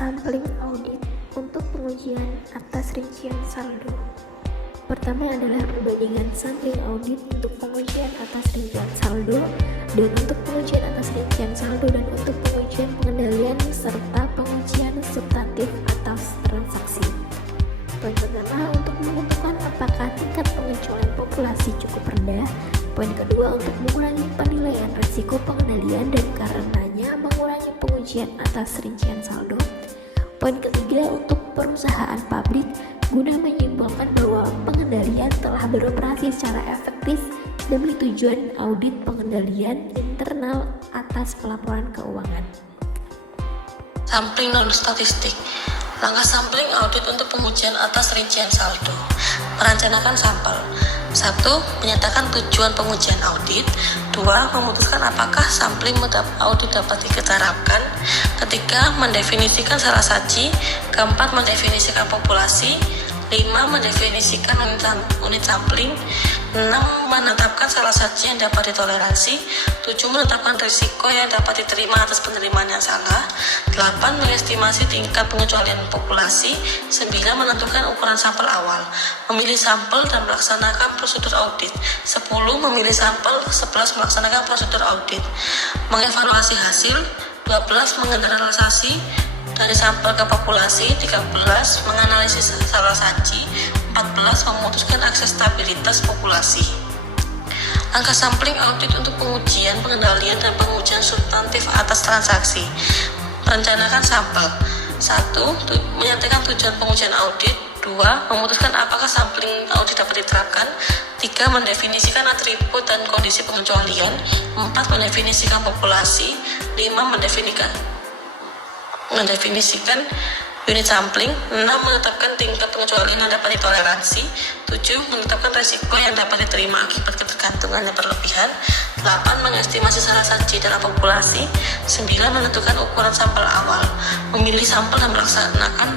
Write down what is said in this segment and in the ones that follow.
Sampling audit untuk pengujian atas rincian saldo. Pertama adalah perbandingan sampling audit untuk pengujian atas rincian saldo dan untuk pengujian atas rincian saldo dan untuk pengujian pengendalian serta pengujian substantif atas transaksi. Poin pertama untuk menentukan apakah tingkat pengecualian populasi cukup rendah. Poin kedua untuk mengurangi penilaian risiko pengendalian dan karenanya mengurangi pengujian atas rincian saldo. Poin ketiga untuk perusahaan publik guna menyimpulkan bahwa pengendalian telah beroperasi secara efektif demi tujuan audit pengendalian internal atas pelaporan keuangan. Sampling non-statistik. Langkah sampling audit untuk pengujian atas rincian saldo. Merencanakan sampel. 1. Menyatakan tujuan pengujian audit. 2. Memutuskan apakah sampling audit dapat diterapkan. 3. Mendefinisikan salah saji. 4. Mendefinisikan populasi. 5. Mendefinisikan unit sampling. 6. Menetapkan salah saji yang dapat ditoleransi. 7. Menetapkan risiko yang dapat diterima atas penerimaan yang salah. 8. Mengestimasi tingkat pengecualian populasi. 9. Menentukan ukuran sampel awal. Memilih sampel dan melaksanakan prosedur audit. 10. Memilih sampel. 11. Melaksanakan prosedur audit. Mengevaluasi hasil. 12. Menggeneralisasi dari sampel ke populasi. 13. Menganalisis salah saji. 14. Memutuskan akseptabilitas populasi. Langkah sampling audit untuk pengujian, pengendalian, dan pengujian substantif atas transaksi. Merencanakan sampel. 1. Menyatakan tujuan pengujian audit. 2. Memutuskan apakah sampling audit dapat diterapkan. 3. Mendefinisikan atribut dan kondisi pengecualian. 4. Mendefinisikan populasi. 5. Mendefinisikan unit sampling. 6. Menetapkan tingkat pengecualian yang dapat ditoleransi. 7. Menetapkan risiko yang dapat diterima akibat ketergantungan yang berlebihan. 8. Mengestimasi salah saji dalam populasi. 9. Menentukan ukuran sampel awal. Memilih sampel dan melaksanakan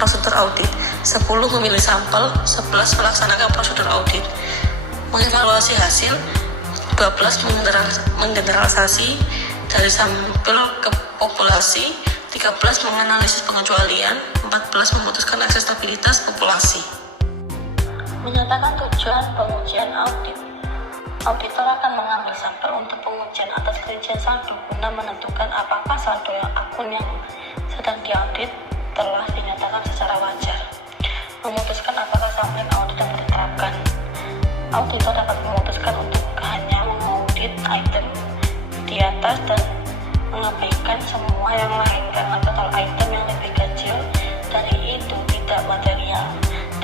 prosedur audit. 10. Memilih sampel. 11. Melaksanakan prosedur audit. Mengevaluasi hasil. 12. Menggeneralisasi dari sampel ke populasi. 13. Menganalisis pengecualian. 14. Memutuskan akseptabilitas populasi. Menyatakan tujuan pengujian audit. Auditor akan mengambil sampel untuk pengujian atas rincian saldo guna menentukan apakah saldo akun yang sedang diaudit telah dinyatakan secara wajar. Memutuskan apakah sampling audit dapat diterapkan. Auditor dapat memutuskan untuk hanya mengaudit item di atas dan mengabaikan semua yang lain karena total item yang lebih kecil dari itu tidak material.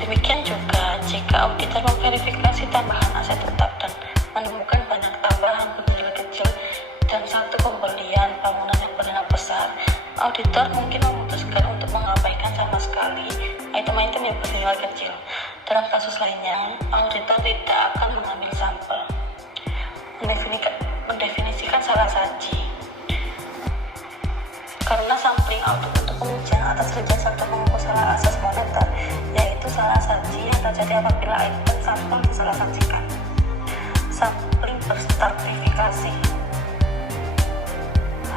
Demikian juga jika auditor memverifikasi tambahan aset tetap dan menemukan banyak tambahan kecil dan satu pembelian bangunan yang bernilai besar, auditor mungkin memutuskan untuk mengabaikan sama sekali item-item yang bernilai kecil. Dalam kasus lainnya, auditor tidak akan mengambil sampel. Mendefinisikan salah saji. Karena sampling audit untuk pengujian atas rincian saldo mengukur salah asas moneter, yaitu salah saji yang terjadi apabila item sampel disalah sajikan. Sampling berstratifikasi.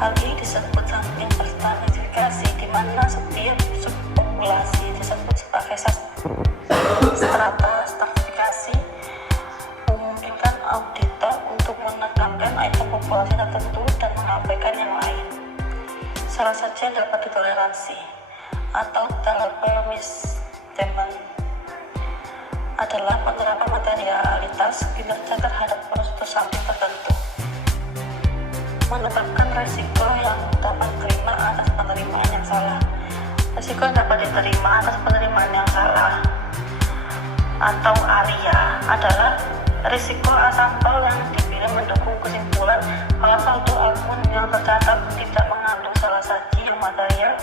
Hal ini disebut sampling berstratifikasi, di mana setiap subpopulasi disebut sebagai strata stratifikasi, memungkinkan auditor untuk menekankan item populasi tertentu dan mengabaikan yang lain. Salah satu yang dapat ditoleransi atau tolerable misstatement adalah penerapan materialitas kinerja terhadap prosedur sampling tertentu. Menetapkan risiko yang dapat diterima atas penerimaan yang salah. Risiko yang dapat diterima atas penerimaan yang salah atau ARIA adalah risiko sampel yang dipilih mendukung kesimpulan bahwa saldo akun yang tercatat tidak mengandung salah saji yang material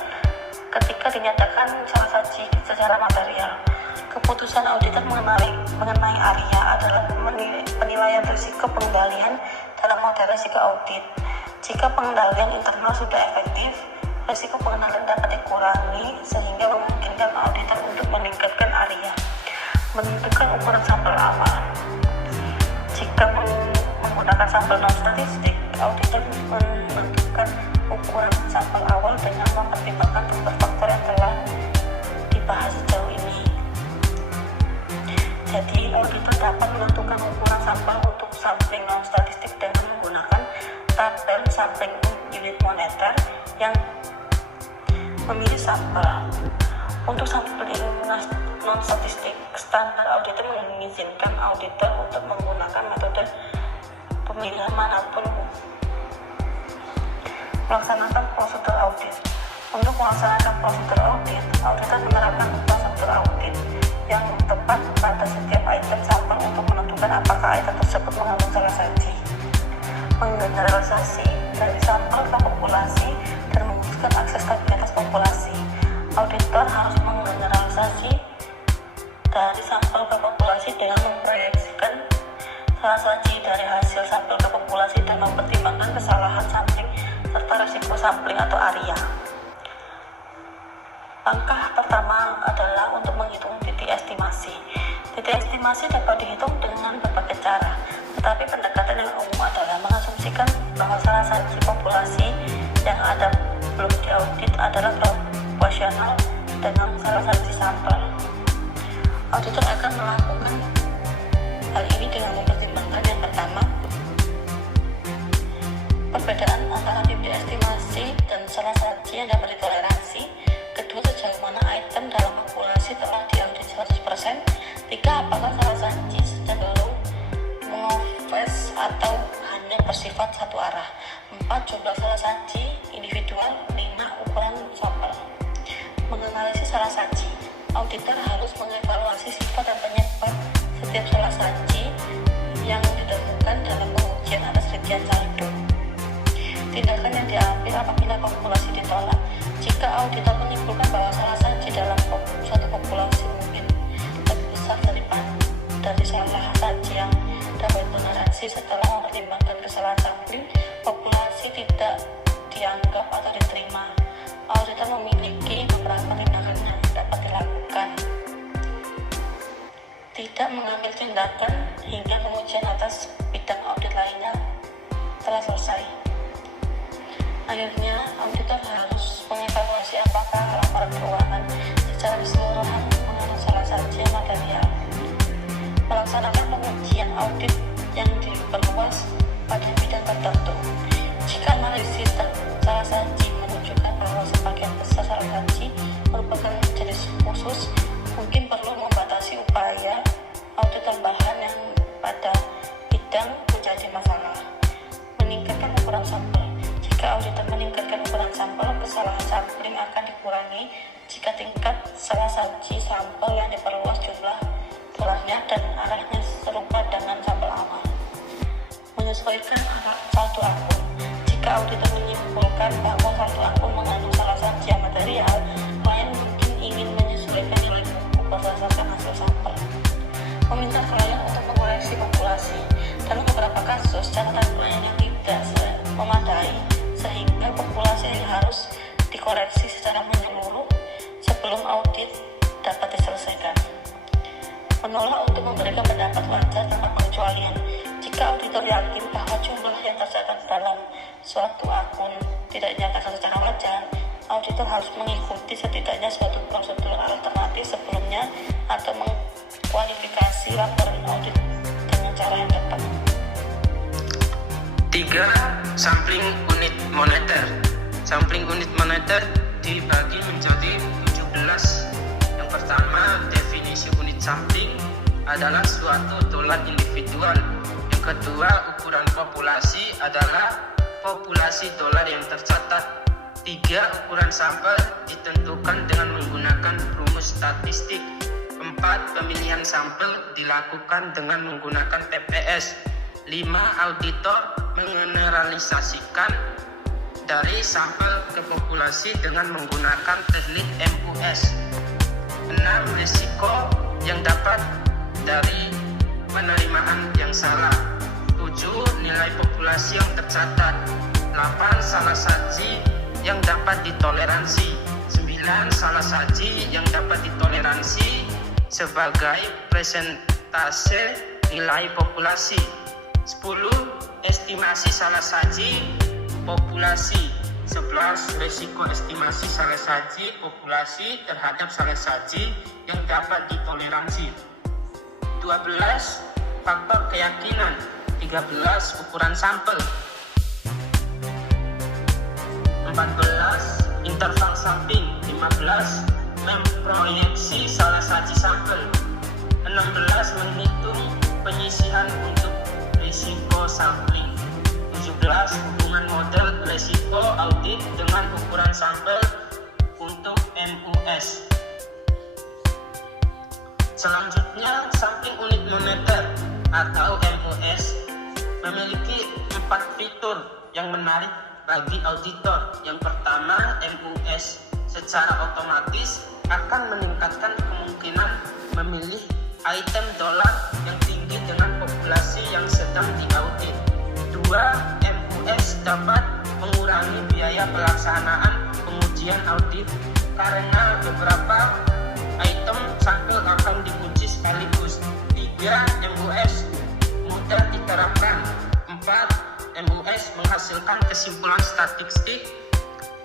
ketika dinyatakan salah saji secara material. Keputusan auditor mengenai ARIA adalah penilaian risiko pengendalian dalam model risiko audit. Jika pengendalian internal sudah efektif, risiko pengendalian dapat dikurangi sehingga memungkinkan auditor untuk meningkatkan ARIA. Menentukan ukuran sampel awal. Jika menggunakan sampel non-statistik, auditor menentukan ukuran sampel awal dengan mempertimbangkan beberapa Memilih sampel. Untuk sampel non-statistik, standar auditor mengizinkan auditor untuk menggunakan metode pemilihan manapun melaksanakan prosedur audit. Untuk melaksanakan prosedur audit, auditor menerapkan prosedur audit yang tepat pada setiap item sampel untuk menentukan apakah item tersebut mengandung salah saji, menggeneralisasi dari sampel ke populasi, dan memutuskan akses stabilitas populasi. Auditor harus menggeneralisasi dari sampel ke populasi dengan memproyeksikan salah saji dari hasil sampel ke populasi dan mempertimbangkan kesalahan sampling serta risiko sampling atau ARIA. Langkah pertama adalah untuk menghitung titik estimasi. Titik estimasi dapat dihitung dengan berbagai cara, tetapi pendekatan yang umum adalah mengasumsikan bahwa salah saji populasi yang ada belum diaudit adalah proporsional dengan salah saji sampel. Auditor akan melakukan hal ini dengan mempertimbangkan yang pertama, perbedaan antara titik estimasi dan salah saji yang dapat ditoleransi. Kedua, sejauh mana item dalam populasi telah diaudit 100%. Tiga, apakah salah saji cenderung mengoverage atau hanya bersifat satu arah. 4, jumlah salah saji individual. 5, ukuran sampel. Menganalisis salah saji, auditor harus mengevaluasi sifat dan penyebab setiap salah saji yang ditemukan dalam pengujian atas rincian saldo. Tindakan yang diambil apabila populasi ditolak. Jika auditor menyimpulkan bahwa salah saji dalam suatu populasi mungkin lebih besar dari salah saji yang dapat ditoleransi setelah mempertimbangkan kesalahan sampling, populasi tidak dianggap atau diterima. Auditor memiliki beberapa tindakan yang dapat dilakukan. Tidak mengambil tindakan hingga pengujian atas bidang audit lainnya telah selesai. Akhirnya, auditor harus mengevaluasi apakah laporan keuangan secara keseluruhan mengandung salah saji material. Melaksanakan pengujian audit yang diperluas pada bidang tertentu. Jika analisis salah saji menunjukkan bahwa sebagian besar salah saji merupakan jenis khusus, mungkin perlu membatasi upaya audit tambahan yang pada bidang menjadi masalah. Meningkatkan ukuran sampel. Jika auditor meningkatkan ukuran sampel, kesalahan sampling akan dikurangi. Jika tingkat salah saji sampel yang diperluas jumlah polanya dan arahnya serupa dengan sampel lama. Menyesuaikan saldo akun. Jika auditor menyimpulkan bahwa saldo akun mengandung salah saji yang material, klien mungkin ingin menyesuaikan nilai buku berdasarkan hasil sampel. Meminta klien untuk mengoreksi populasi. Dalam beberapa kasus, catatan klien yang tidak memadai sehingga populasi harus dikoreksi secara menyeluruh sebelum audit dapat diselesaikan. Menolak untuk memberikan pendapat wajar tanpa pengecualian. Jika auditor yakin bahwa jumlah yang tercatat dalam suatu akun tidak dinyatakan secara wajar, auditor harus mengikuti setidaknya suatu prosedur alternatif sebelumnya atau mengkualifikasi laporan audit dengan cara yang tepat. 3. Sampling unit moneter. Sampling unit moneter dibagi menjadi 17. Yang pertama, definisi unit sampling adalah suatu dolar individual. Yang kedua, ukuran populasi adalah populasi dolar yang tercatat. 3. Ukuran sampel ditentukan dengan menggunakan rumus statistik. 4. Pemilihan sampel dilakukan dengan menggunakan PPS. 5. Auditor mengeneralisasikan dari sampel ke populasi dengan menggunakan teknik MUS. 6. Risiko yang dapat dari penerimaan yang salah. 7. Nilai populasi yang tercatat. 8. Salah saji yang dapat ditoleransi. 9. Salah saji yang dapat ditoleransi sebagai presentase nilai populasi. 10. Estimasi salah saji populasi. 11. Risiko estimasi salah saji populasi terhadap salah saji yang dapat ditoleransi. 12. Faktor keyakinan. 13. Ukuran sampel. 14. interval sampling 15, memproyeksi salah saji sampel. 16, menghitung penyisihan untuk risiko sampling. 17, hubungan model risiko audit dengan ukuran sampel untuk MUS. Selanjutnya, sampling unit moneter atau MUS memiliki 4 fitur yang menarik bagi auditor. Yang pertama, MUS secara otomatis akan meningkatkan kemungkinan memilih item dolar yang tinggi dengan populasi yang sedang diaudit. 2, MUS dapat mengurangi biaya pelaksanaan pengujian audit karena beberapa item sampel akan diuji sekaligus. 3, MUS mudah diterapkan. 4, MUS menghasilkan kesimpulan statistik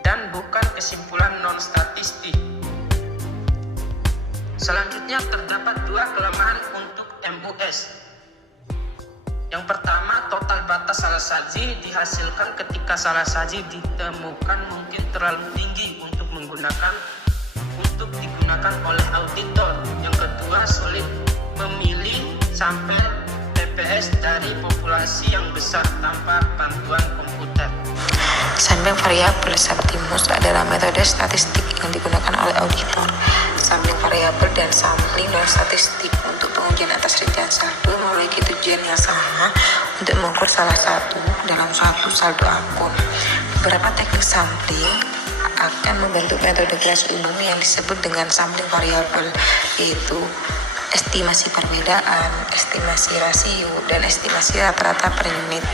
dan bukan kesimpulan non-statistik. Selanjutnya, terdapat 2 kelemahan untuk MUS. Yang pertama, total batas salah saji dihasilkan ketika salah saji ditemukan mungkin terlalu tinggi untuk digunakan oleh auditor. Yang kedua, sulit memilih sampel TPS dari populasi yang besar tanpa bantuan komputer. Sampling variabel Septimus adalah metode statistik yang digunakan oleh auditor. Sampling variabel dan sampling non-statistik untuk pengujian atas rincian saldo memiliki tujuan yang sama untuk mengukur salah satu dalam suatu saldo akun. Beberapa teknik sampling akan membentuk metode kelas umum yang disebut dengan sampling variabel, yaitu estimasi perbedaan, estimasi rasio, dan estimasi rata-rata per unit.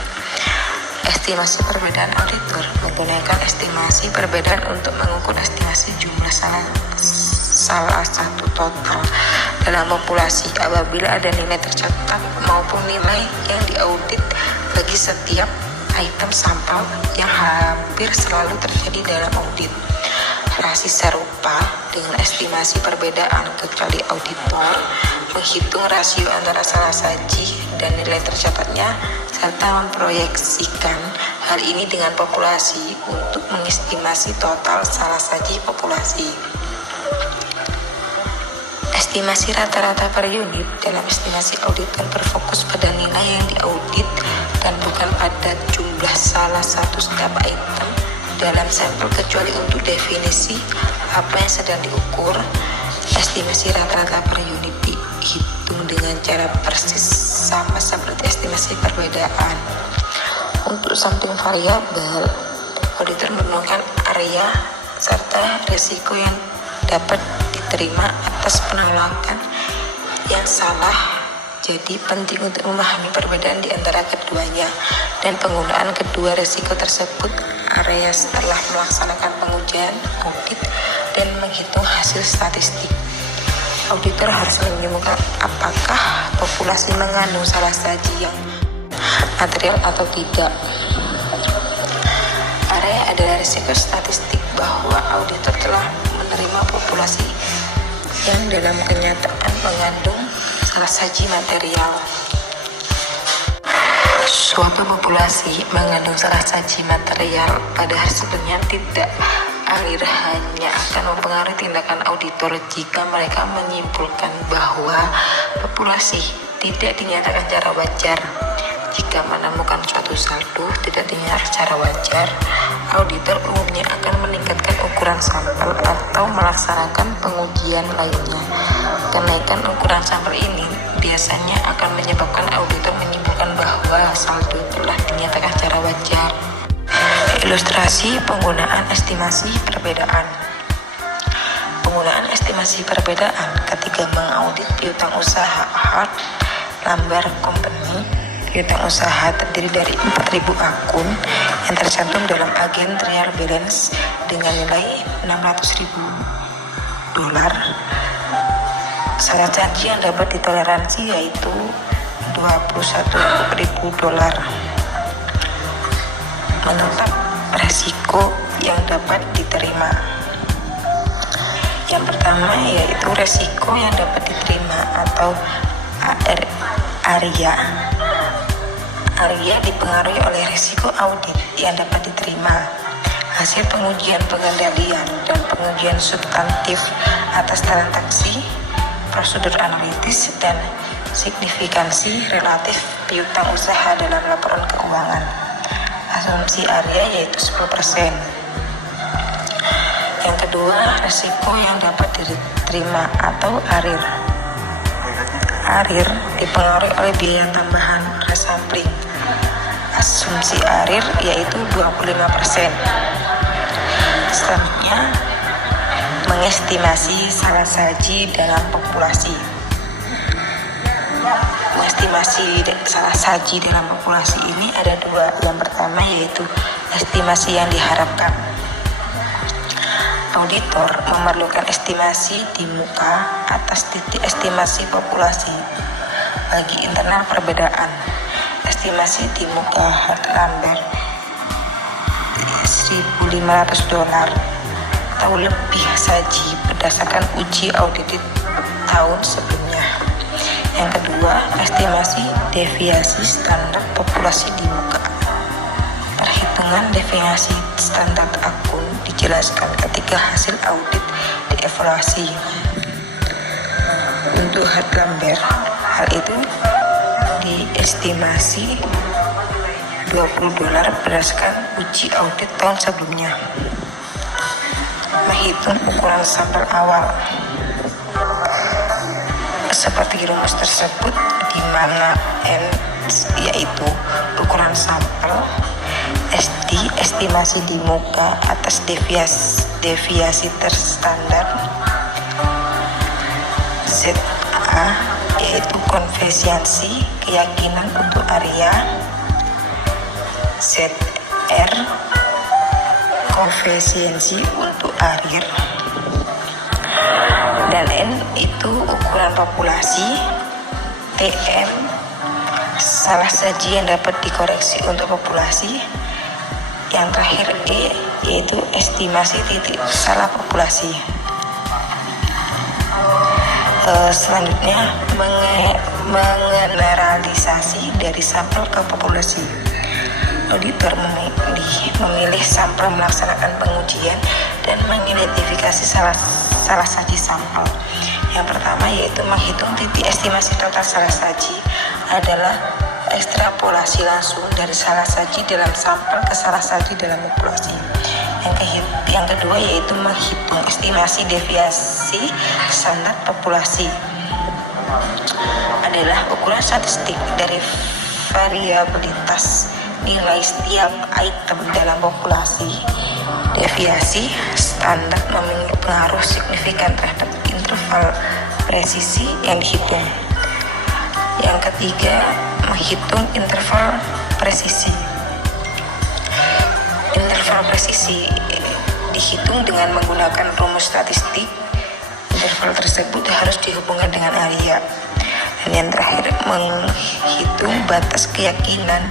Estimasi perbedaan auditor menggunakan estimasi perbedaan untuk mengukur estimasi jumlah salah satu total dalam populasi apabila ada nilai tercatat maupun nilai yang diaudit bagi setiap item sampel yang hampir selalu terjadi dalam audit. Rasio serupa dengan estimasi perbedaan kecuali auditor menghitung rasio antara salah saji dan nilai tercatatnya serta memproyeksikan hal ini dengan populasi untuk mengestimasi total salah saji populasi. Estimasi rata-rata per unit dalam estimasi auditor berfokus pada nilai yang diaudit dan bukan pada jumlah salah satu setiap item dalam sampel kecuali untuk definisi apa yang sedang diukur. Estimasi rata-rata per unit dihitung dengan cara persis sama seperti estimasi perbedaan. Untuk sampling variabel, auditor menemukan area serta risiko yang dapat diterima atas penolakan yang salah. Jadi penting untuk memahami perbedaan di antara keduanya dan penggunaan kedua risiko tersebut area setelah melaksanakan pengujian audit dan menghitung hasil statistik. Auditor harus menemukan apakah populasi mengandung salah saji yang material atau tidak. Area adalah risiko statistik bahwa auditor telah menerima populasi yang dalam kenyataan mengandung salah saji material. Suatu populasi mengandung salah saji material padahal sebenarnya tidak alir hanya akan mempengaruhi tindakan auditor jika mereka menyimpulkan bahwa populasi tidak dinyatakan secara wajar. Jika menemukan suatu saldo tidak dinyatakan secara wajar, auditor umumnya akan meningkatkan ukuran sampel atau melaksanakan pengujian lainnya. Kenaikan ukuran sampel ini biasanya akan menyebabkan auditor menyimpulkan bahwa saldo telah dinyatakan secara wajar. Ilustrasi penggunaan estimasi perbedaan. Penggunaan estimasi perbedaan ketika mengaudit piutang usaha hard lambar company. Piutang usaha terdiri dari 4.000 akun yang tercantum dalam agen trial balance dengan nilai $600.000. Salah saji yang dapat ditoleransi yaitu $21.000. Menetap resiko yang dapat diterima. Yang pertama yaitu resiko yang dapat diterima atau ARIA. ARIA dipengaruhi oleh resiko audit yang dapat diterima. Hasil pengujian pengendalian dan pengujian substantif atas transaksi, prosedur analitis, dan signifikansi relatif piutang usaha dalam laporan keuangan. Asumsi area yaitu 10%. Yang kedua, risiko yang dapat diterima atau ARIR. ARIR dipengaruhi oleh biaya tambahan resampling. Asumsi ARIR yaitu 25%. Selanjutnya, mengestimasi salah saji dalam populasi. Mengestimasi salah saji dalam populasi ini ada dua. Yang pertama yaitu estimasi yang diharapkan. Auditor memerlukan estimasi di muka atas titik estimasi populasi. Bagi internal perbedaan, estimasi di muka Hartlander $1.500 atau lebih saji berdasarkan uji audit tahun sebelumnya. Yang kedua, estimasi deviasi standar populasi di muka. Perhitungan deviasi standar akun dijelaskan ketika hasil audit dievaluasi. Untuk Hartlander, hal itu diestimasi $20 berdasarkan uji audit tahun sebelumnya. Menghitung ukuran sampel awal. Seperti rumus tersebut, di mana N yaitu ukuran sampel, SD estimasi di muka atas deviasi terstandar, ZA yaitu konversiensi keyakinan untuk area, ZR koefisiensi untuk ARIR, dan N itu ukuran populasi, TM salah saji yang dapat dikoreksi untuk populasi, yang terakhir E yaitu estimasi titik salah populasi. Selanjutnya, mengeneralisasi dari sampel ke populasi. Auditor memilih sampel, melaksanakan pengujian, dan mengidentifikasi salah saji sampel. Yang pertama yaitu menghitung titik estimasi total salah saji adalah ekstrapolasi langsung dari salah saji dalam sampel ke salah saji dalam populasi. Yang kedua yaitu menghitung estimasi deviasi standar populasi adalah ukuran statistik dari variabilitas nilai setiap item dalam populasi. Deviasi standar memiliki pengaruh signifikan terhadap interval presisi yang dihitung. Yang ketiga, menghitung interval presisi. Interval presisi dihitung dengan menggunakan rumus statistik. Interval tersebut harus dihubungkan dengan area. Dan yang terakhir, menghitung batas keyakinan.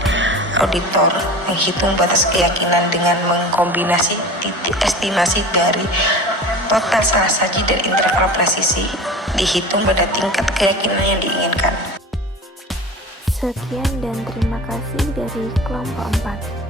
Auditor menghitung batas keyakinan dengan mengkombinasi titik estimasi dari total salah saji dan interval presisi dihitung pada tingkat keyakinan yang diinginkan. Sekian dan terima kasih dari kelompok 4.